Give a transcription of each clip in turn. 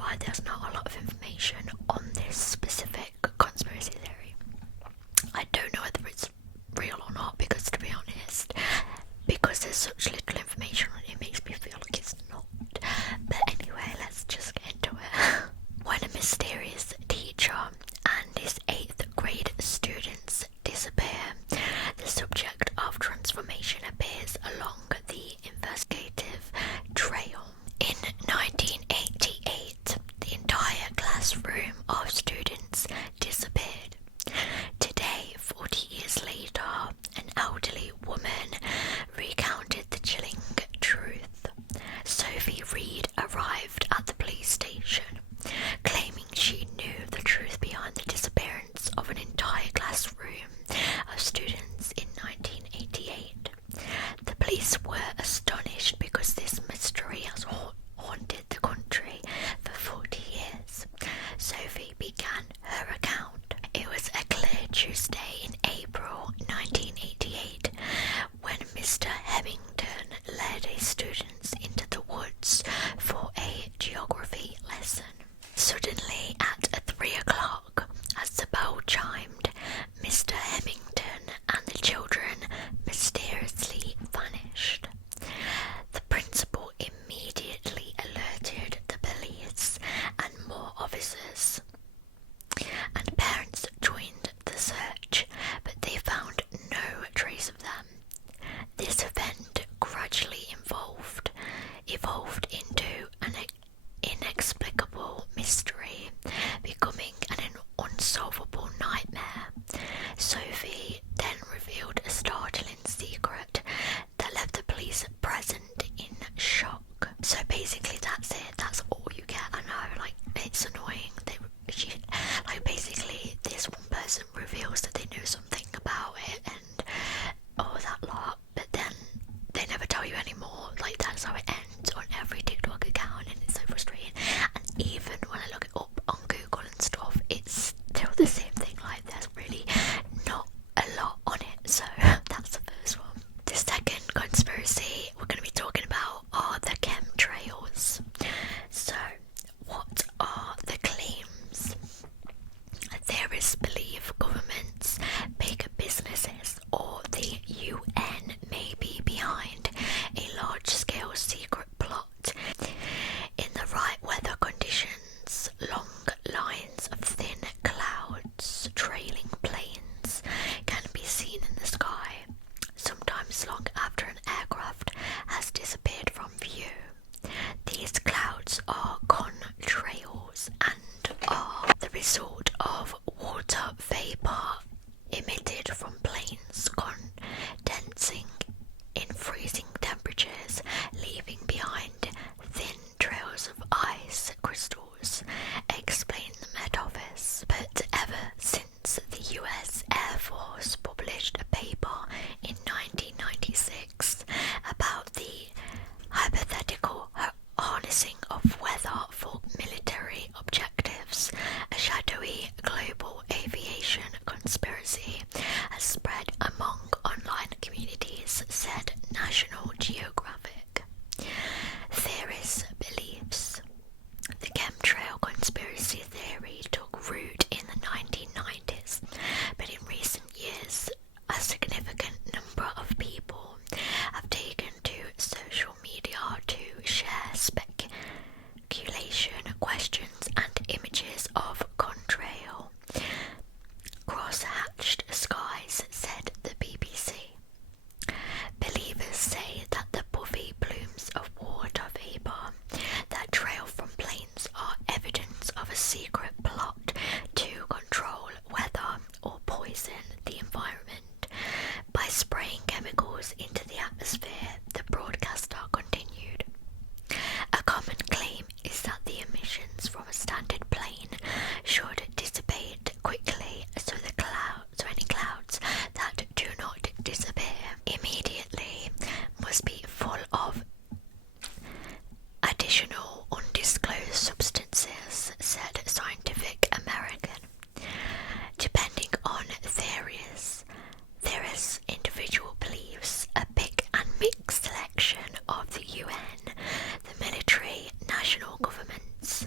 why there's not a lot of information on this specific conspiracy theory. I don't know whether it's real or not, because to be honest, because there's such little information on it, it makes me feel like it's not. But anyway, let's just get into it. When a mysterious teacher and his 8th grade students disappear, the subject of transformation appears along the investigative trail. In 1988, the entire classroom of students disappeared. Today, 40 years later, an elderly woman recounted the chilling truth. Sophie Reed arrived at the police station, claiming she knew the truth behind the disappearance of an entire classroom of students in 1988. The police were astonished because this mystery has haunted the country for 40 years. Sophie began her account. It was a clear Tuesday in April 1988 when Mr. Hemington led his students into the woods for a geography lesson. Suddenly, at 3 o'clock, as the bell chimed, Mr. Hemington and the children mysteriously vanished. The principal immediately alerted the police and more officers, and parents joined the search, but they found no trace of them. This event gradually evolved into an inexplicable mystery, becoming an unsolvable nightmare. Sophie then revealed a startling secret that left the police present in shock. So basically that's it, that's all you get. I know, like, it's annoying. Basically this one person reveals that they knew something about it and all that lot, but then they never tell you anymore. Like, that's how it ends on every TikTok account, and it's so frustrating. And even when I look it up on Google and stuff, it's still the same thing. Like, there's really not a lot on it. So that's the first one. The second conspiracy we're going to be talking about are the chemtrails. So what are the claims? Theorists believe governments, big businesses, or the UN may be behind a large-scale secret plot. In the right weather conditions, long lines of thin clouds trailing planes can be seen in the sky, sometimes long after an aircraft has disappeared from view. These clouds are contrails and are the result of water vapor emitted from planes condensing in freezing temperatures, leaving behind thin trails of ice crystals, explained the Met Office. But ever since the US Air Force published a paper in 1996 about the hypothetical harnessing of weather for military objectives, a shadowy global aviation conspiracy has spread among online communities, said National Geographic. Theorists' beliefs. The chemtrail conspiracy theory took root in the 1990s, but in recent years, a significant number of people have taken to social media to share speculation, questions, and images of contrail. Cross-hatched skies, said the BBC. Believers say that the puffy plumes of water vapor that trail from planes are evidence of a secret plot to control weather or poison the environment. By spraying chemicals into the atmosphere, the broadcaster continued. A common claim is that the emissions from a standard plane should dissipate quickly, so any clouds that do not disappear immediately must be full of additional undisclosed substances, said Scientific American. Depending on theorists' individual beliefs, a pick and mix selection of the UN, the military, national governments,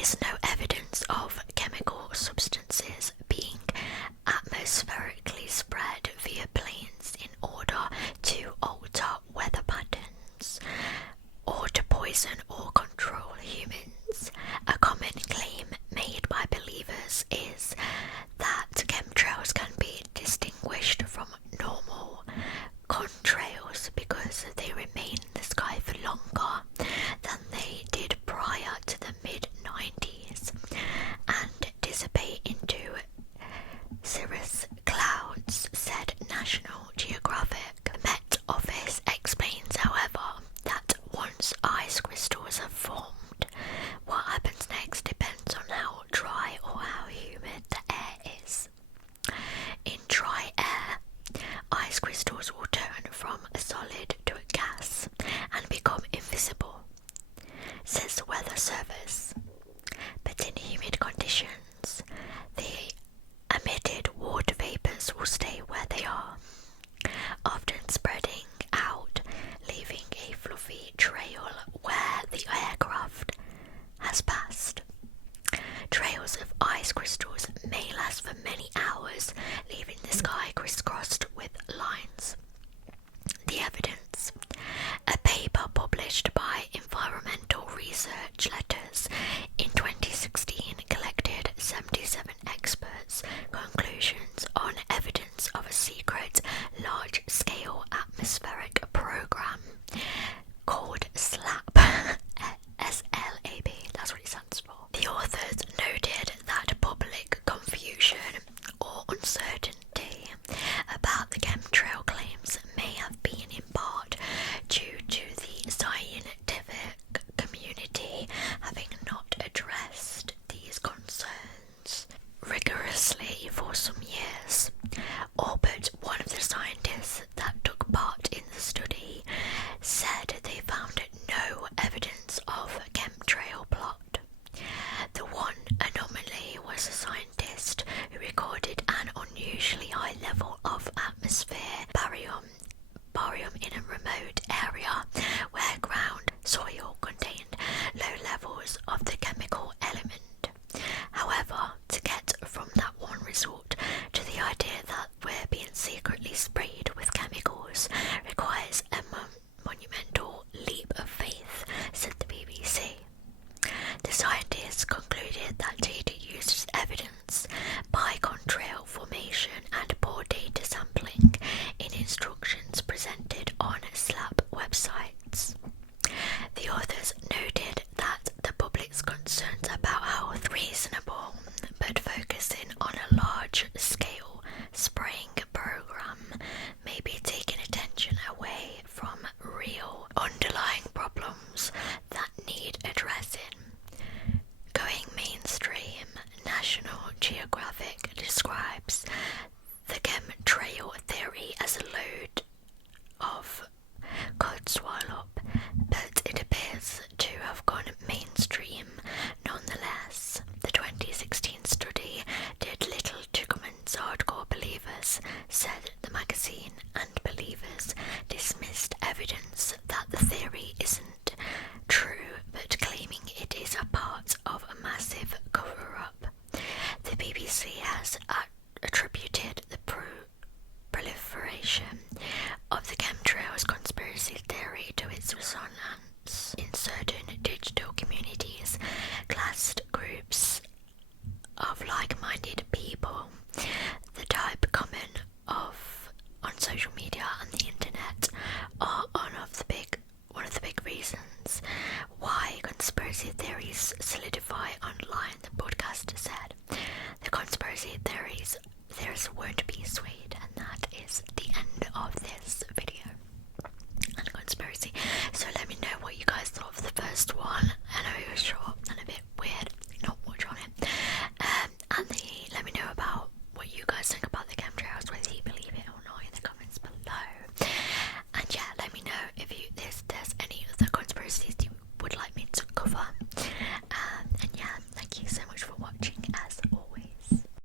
is no evidence of chemical substances being atmospherically spread via planes in order to alter weather patterns or to poison or control humans. A common claim made by believers is that chemtrails can be distinguished from normal contrails because they remain in the sky for longer than they did prior to the mid-90s and dissipate into cirrus clouds, said National Geographic. The Met Office explains, however, that once ice crystals have formed, what happens next depends on how dry or how humid the air is. In dry air, ice crystals will turn from a solid to a gas and become invisible, says the Weather Service. But in humid conditions, the emitted water vapours will stay where they are, often spreading out, leaving a fluffy trail where the aircraft has passed. Trails of ice crystals may last for many hours, leaving the sky crisscrossed with lines. The evidence. A paper published by Environmental Research Letters in 2016 collected 77 experts' conclusions on evidence of a secret large-scale atmospheric program called SLAP, S-L-A-B, that's what it stands for. The authors noted that public confusion or uncertainty about the chemtrail claims may have been in part due to the scientific community having not addressed these concerns rigorously for some years. All but one of the scientists that took part in the study said they found no evidence of a chemtrail plot. The one anomaly was a scientist who recorded an unusually high level of atmosphere barium in a remote area where ground soil contained low levels of the chemical element. However, to get from that one result to the idea that we're being secretly sprayed with chemicals requires a monumental leap of faith, said the BBC. The scientists concluded that data used as evidence by contrail formation and poor data sampling in instructions presented on SLAP websites. The authors noted that the public's concerns about how reasonable but focusing on a large-scale spraying program may be taking attention away from real underlying problems that need addressing. Going mainstream, National Geographic describes the chemtrail theory as a load of codswallop, but it appears to have gone mainstream nonetheless. The 2016 study did little to convince hardcore believers, said the magazine, and believers dismissed evidence that the theory isn't true, but claiming it is a part of a massive cover-up. The BBC has attributed the proliferation of the chemtrails conspiracy theory to its resonance in certain digital communities, classed groups of like-minded people, the type common on social media and the internet, are one of the big reasons why conspiracy theories solidify online, the broadcaster said. The conspiracy theorists won't